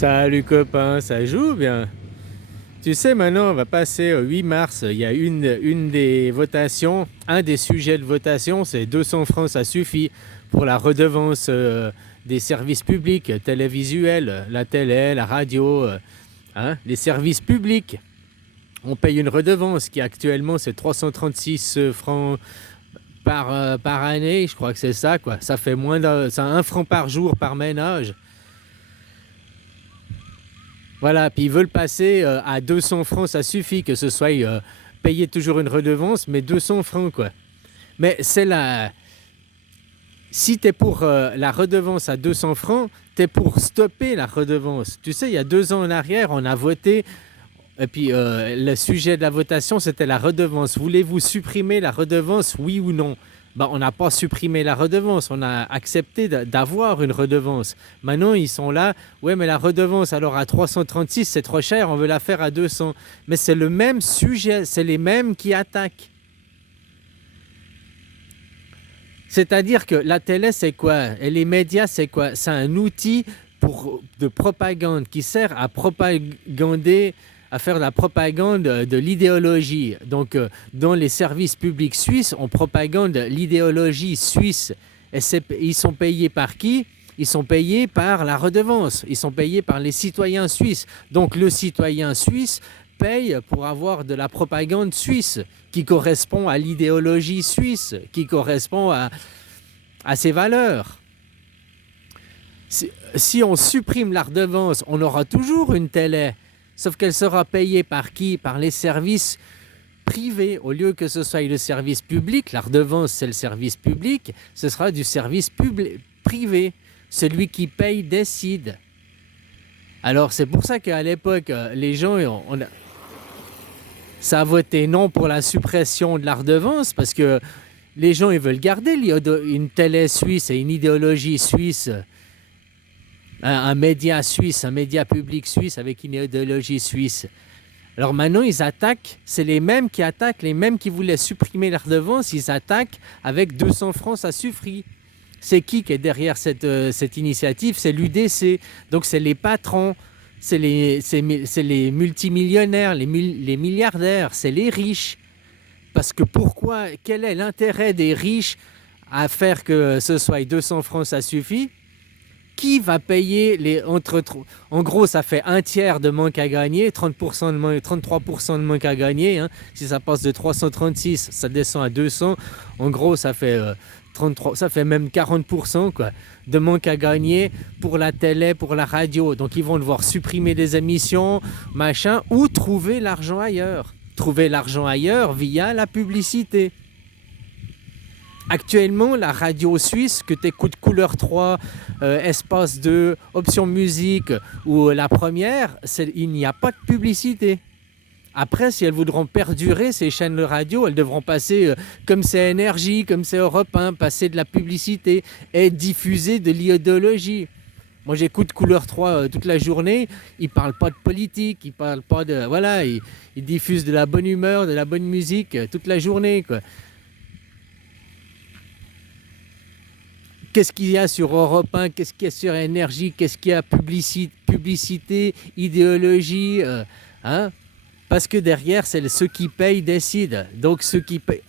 Salut copain, ça joue bien. Tu sais, maintenant, on va passer au 8 mars. Il y a une des votations, un des sujets de votation, c'est 200 francs, ça suffit pour la redevance des services publics, télévisuels, la télé, la radio, les services publics. On paye une redevance qui actuellement c'est 336 francs par année, je crois que c'est ça, quoi. Ça fait c'est 1 franc par jour par ménage. Voilà, puis ils veulent passer à 200 francs, ça suffit que ce soit payer toujours une redevance, mais 200 francs, quoi. Mais c'est la... Si tu es pour la redevance à 200 francs, tu es pour stopper la redevance. Tu sais, il y a 2 ans en arrière, on a voté, et puis le sujet de la votation, c'était la redevance. Voulez-vous supprimer la redevance, oui ou non? On n'a pas supprimé la redevance, on a accepté d'avoir une redevance. Maintenant, ils sont là, ouais, mais la redevance, alors à 336, c'est trop cher, on veut la faire à 200. Mais c'est le même sujet, c'est les mêmes qui attaquent. C'est-à-dire que la télé, c'est quoi? Et les médias, c'est quoi? C'est un outil de propagande qui sert à propagander, à faire la propagande de l'idéologie. Donc, dans les services publics suisses, on propagande l'idéologie suisse. Et ils sont payés par qui? Ils sont payés par la redevance. Ils sont payés par les citoyens suisses. Donc, le citoyen suisse paye pour avoir de la propagande suisse qui correspond à l'idéologie suisse, qui correspond à ses valeurs. Si on supprime la redevance, on aura toujours une télé. Sauf qu'elle sera payée par qui? Par les services privés. Au lieu que ce soit le service public, la redevance c'est le service public, ce sera du service privé. Celui qui paye décide. Alors c'est pour ça qu'à l'époque, les gens, ça a voté non pour la suppression de la redevance, parce que les gens ils veulent garder une télé suisse et une idéologie suisse. Un média suisse, un média public suisse avec une idéologie suisse. Alors maintenant, ils attaquent, c'est les mêmes qui attaquent, les mêmes qui voulaient supprimer la redevance, ils attaquent avec 200 francs, ça suffit. C'est qui est derrière cette initiative? C'est l'UDC. Donc c'est les patrons, c'est les multimillionnaires, les milliardaires, c'est les riches. Parce que quel est l'intérêt des riches à faire que ce soit 200 francs, ça suffit? Qui va payer en gros, ça fait un tiers de manque à gagner, 30% de manque, 33% de manque à gagner. Hein. Si ça passe de 336, ça descend à 200. En gros, ça fait 33, ça fait même 40% quoi, de manque à gagner pour la télé, pour la radio. Donc, ils vont devoir supprimer des émissions, machin, ou trouver l'argent ailleurs. Trouver l'argent ailleurs via la publicité. Actuellement, la radio suisse, que tu écoutes Couleur 3, Espace 2, Option Musique ou la première, il n'y a pas de publicité. Après, si elles voudront perdurer, ces chaînes de radio, elles devront passer, comme c'est Énergie, comme c'est Europe 1, passer de la publicité et diffuser de l'idéologie. Moi, j'écoute Couleur 3 toute la journée. Ils ne parlent pas de politique, ils parlent pas de... Voilà, ils diffusent de la bonne humeur, de la bonne musique toute la journée, quoi. Qu'est-ce qu'il y a sur Europe 1? Qu'est-ce qu'il y a sur Énergie? Qu'est-ce qu'il y a publicité, idéologie Parce que derrière, c'est ceux qui payent décident. Donc ceux qui payent...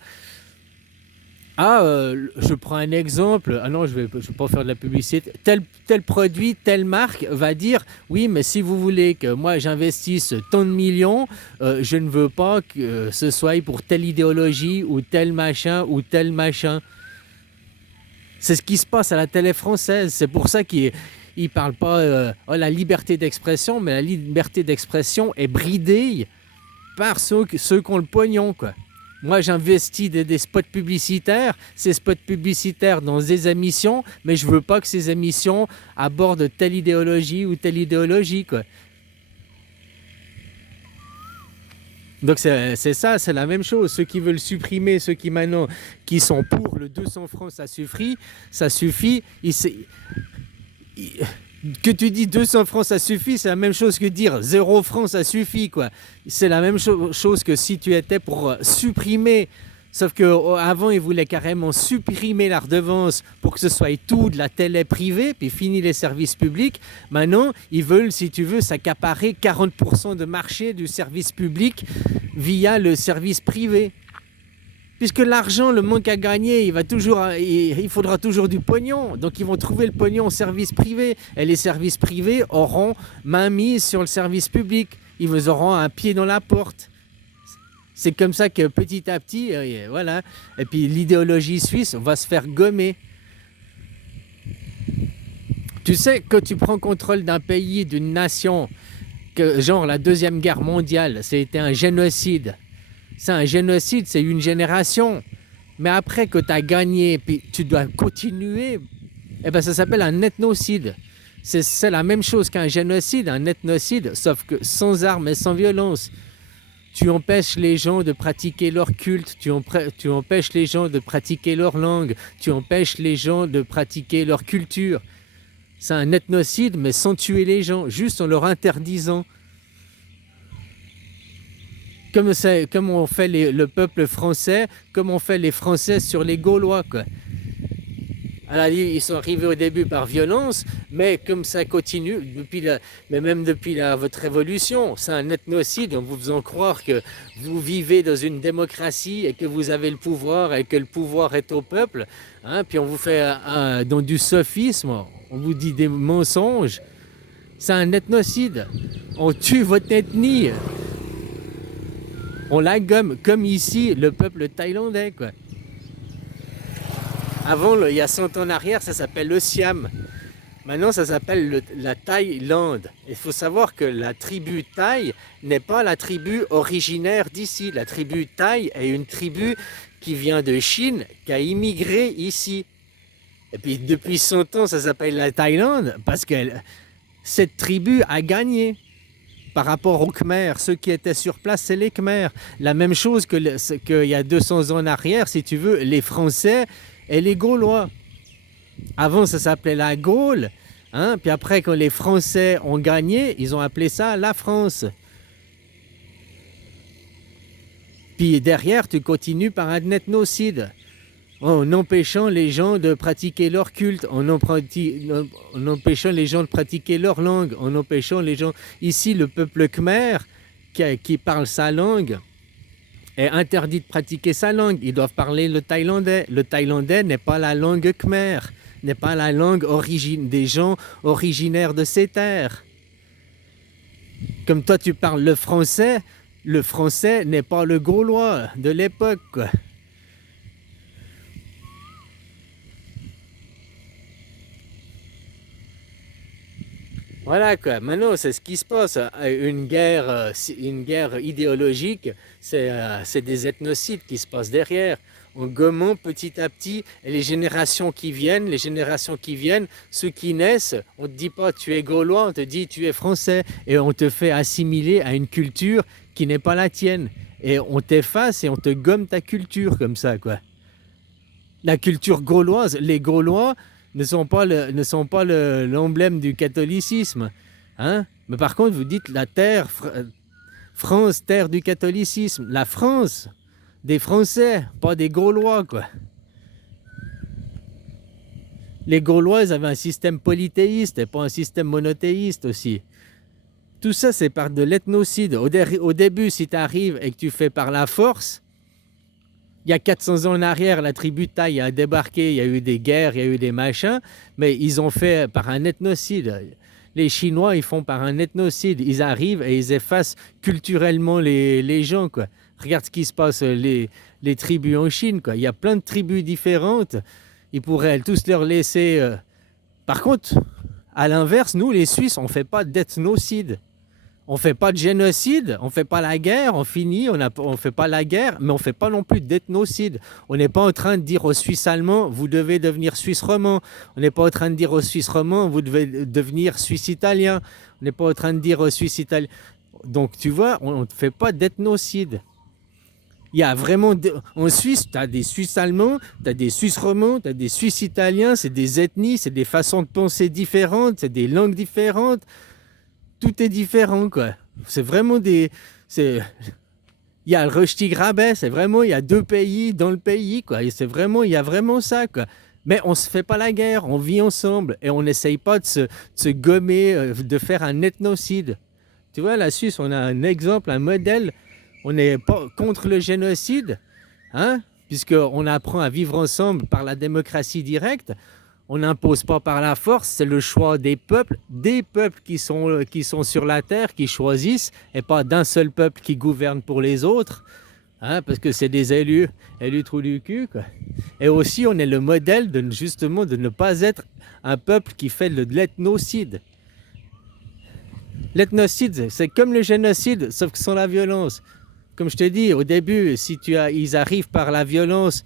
je prends un exemple. Ah non, je vais pas faire de la publicité. Tel produit, telle marque va dire oui, mais si vous voulez que moi j'investisse tant de millions, je ne veux pas que ce soit pour telle idéologie ou tel machin ou tel machin. C'est ce qui se passe à la télé française. C'est pour ça qu'ils ne parlent pas la liberté d'expression, mais la liberté d'expression est bridée par ceux qui ont le pognon, quoi. Moi, j'investis des spots publicitaires, ces spots publicitaires dans des émissions, mais je ne veux pas que ces émissions abordent telle idéologie ou telle idéologie, quoi. Donc c'est ça, c'est la même chose. Ceux qui veulent supprimer, ceux qui maintenant qui sont pour le 200 francs, ça suffit. Que tu dis 200 francs, ça suffit, c'est la même chose que dire 0 francs, ça suffit, quoi. C'est la même chose que si tu étais pour supprimer Sauf qu'avant, ils voulaient carrément supprimer la redevance pour que ce soit tout de la télé privée, puis fini les services publics. Maintenant, ils veulent, si tu veux, s'accaparer 40% de marché du service public via le service privé. Puisque l'argent, le manque à gagner, il faudra toujours du pognon. Donc ils vont trouver le pognon au service privé. Et les services privés auront main mise sur le service public. Ils vous auront un pied dans la porte. C'est comme ça que petit à petit, voilà. Et puis l'idéologie suisse va se faire gommer. Tu sais, quand tu prends contrôle d'un pays, d'une nation, genre la Deuxième Guerre mondiale, c'était un génocide. C'est un génocide, c'est une génération. Mais après que tu as gagné, puis tu dois continuer, eh ben ça s'appelle un ethnocide. C'est la même chose qu'un génocide, un ethnocide, sauf que sans armes et sans violence. Tu empêches les gens de pratiquer leur culte, tu empêches les gens de pratiquer leur langue, tu empêches les gens de pratiquer leur culture. C'est un ethnocide, mais sans tuer les gens, juste en leur interdisant. Comme on fait le peuple français, comme on fait les Français sur les Gaulois, quoi. Alors, ils sont arrivés au début par violence, mais comme ça continue, même depuis votre révolution, c'est un ethnocide en vous faisant croire que vous vivez dans une démocratie et que vous avez le pouvoir et que le pouvoir est au peuple. Hein, puis on vous fait dans du sophisme, on vous dit des mensonges. C'est un ethnocide. On tue votre ethnie. On la gomme, comme ici, le peuple thaïlandais, quoi. Avant, il y a 100 ans en arrière, ça s'appelle le Siam. Maintenant, ça s'appelle la Thaïlande. Il faut savoir que la tribu Thaï n'est pas la tribu originaire d'ici. La tribu Thaï est une tribu qui vient de Chine, qui a immigré ici. Et puis, depuis 100 ans, ça s'appelle la Thaïlande parce que cette tribu a gagné. Par rapport aux Khmers, ceux qui étaient sur place, c'est les Khmers. La même chose qu'il y a 200 ans en arrière, si tu veux, les Français et les Gaulois. Avant, ça s'appelait la Gaule. Hein? Puis après, quand les Français ont gagné, ils ont appelé ça la France. Puis derrière, tu continues par un ethnocide. En empêchant les gens de pratiquer leur culte, en empêchant les gens de pratiquer leur langue, en empêchant les gens... Ici, le peuple khmer qui parle sa langue est interdit de pratiquer sa langue. Ils doivent parler le thaïlandais. Le thaïlandais n'est pas la langue khmer, n'est pas la langue des gens originaires de ces terres. Comme toi, tu parles le français n'est pas le gaulois de l'époque, quoi. Voilà quoi, maintenant c'est ce qui se passe, une guerre idéologique, c'est des ethnocides qui se passent derrière. En gommant petit à petit, et les générations qui viennent, ceux qui naissent, on ne te dit pas tu es gaulois, on te dit tu es français, et on te fait assimiler à une culture qui n'est pas la tienne. Et on t'efface et on te gomme ta culture comme ça, quoi. La culture gauloise, les Gaulois ne sont pas l'emblème du catholicisme. Hein? Mais par contre, vous dites la terre, France, terre du catholicisme. La France, des Français, pas des Gaulois, quoi. Les Gaulois avaient un système polythéiste et pas un système monothéiste aussi. Tout ça, c'est par de l'ethnocide. Au début, si tu arrives et que tu fais par la force, il y a 400 ans en arrière, la tribu Thaï a débarqué, il y a eu des guerres, il y a eu des machins, mais ils ont fait par un ethnocide. Les Chinois, ils font par un ethnocide. Ils arrivent et ils effacent culturellement les gens, quoi. Regarde ce qui se passe, les tribus en Chine, quoi. Il y a plein de tribus différentes. Ils pourraient tous leur laisser... Par contre, à l'inverse, nous, les Suisses, on ne fait pas d'ethnocide. On ne fait pas de génocide, on ne fait pas la guerre, on finit, on ne fait pas la guerre, mais on ne fait pas non plus d'ethnocide. On n'est pas en train de dire aux Suisses allemands, vous devez devenir Suisse romand. On n'est pas en train de dire aux Suisses romands, vous devez devenir Suisse italien. On n'est pas en train de dire aux Suisses italiens. Donc tu vois, on ne fait pas d'ethnocide. Il y a vraiment... En Suisse, tu as des Suisses allemands, tu as des Suisses romands, tu as des Suisses italiens, c'est des ethnies, c'est des façons de penser différentes, c'est des langues différentes. Tout est différent, quoi. C'est vraiment Il y a le Rushdie Grabet, c'est vraiment, il y a deux pays dans le pays, quoi. Et c'est vraiment, il y a vraiment ça, quoi. Mais on se fait pas la guerre, on vit ensemble et on n'essaye pas de se gommer, de faire un ethnocide. Tu vois, la Suisse, on a un exemple, un modèle. On n'est pas contre le génocide, hein, puisqu'on apprend à vivre ensemble par la démocratie directe. On n'impose pas par la force, c'est le choix des peuples qui sont sur la terre, qui choisissent, et pas d'un seul peuple qui gouverne pour les autres, hein, parce que c'est des élus trous du cul, quoi. Et aussi, on est le modèle justement de ne pas être un peuple qui fait de l'ethnocide. L'ethnocide, c'est comme le génocide, sauf que sans la violence. Comme je te dis, au début, ils arrivent par la violence,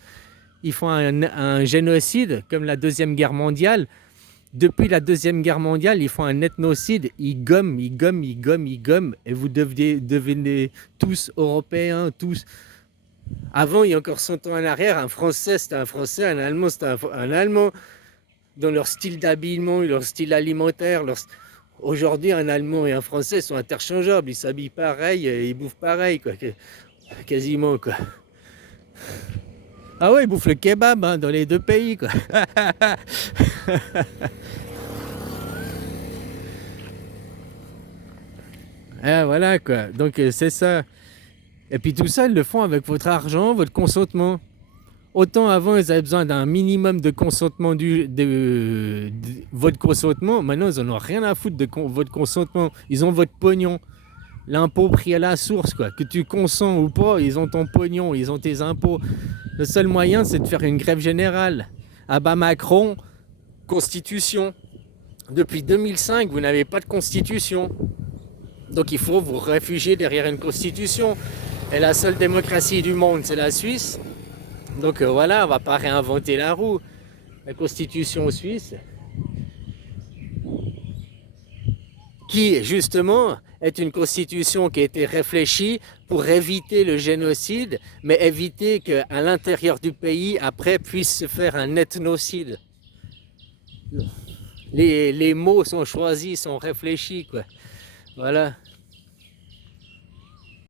ils font un génocide, comme la Deuxième Guerre mondiale. Depuis la Deuxième Guerre mondiale, ils font un ethnocide, ils gomment, et vous devenez tous européens, tous. Avant, il y a encore 100 ans en arrière, un Français, c'était un Français, un Allemand, c'était un Allemand. Dans leur style d'habillement, leur style alimentaire, aujourd'hui, un Allemand et un Français sont interchangeables, ils s'habillent pareil, ils bouffent pareil, quoi, quasiment, quoi. Ah ouais, ils bouffent le kebab, hein, dans les deux pays, quoi. Ah, voilà, quoi. Donc c'est ça. Et puis tout ça, ils le font avec votre argent, votre consentement. Autant avant, ils avaient besoin d'un minimum de consentement de votre consentement. Maintenant, ils n'en ont rien à foutre de votre consentement. Ils ont votre pognon. L'impôt pris à la source, quoi. Que tu consens ou pas, ils ont ton pognon, ils ont tes impôts. Le seul moyen, c'est de faire une grève générale. Ah bah Macron, constitution. Depuis 2005, vous n'avez pas de constitution. Donc il faut vous réfugier derrière une constitution. Et la seule démocratie du monde, c'est la Suisse. Donc voilà, on va pas réinventer la roue. La constitution suisse, qui justement est une constitution qui a été réfléchie pour éviter le génocide, mais éviter qu'à l'intérieur du pays, après, puisse se faire un ethnocide. Les mots sont choisis, sont réfléchis, quoi. Voilà.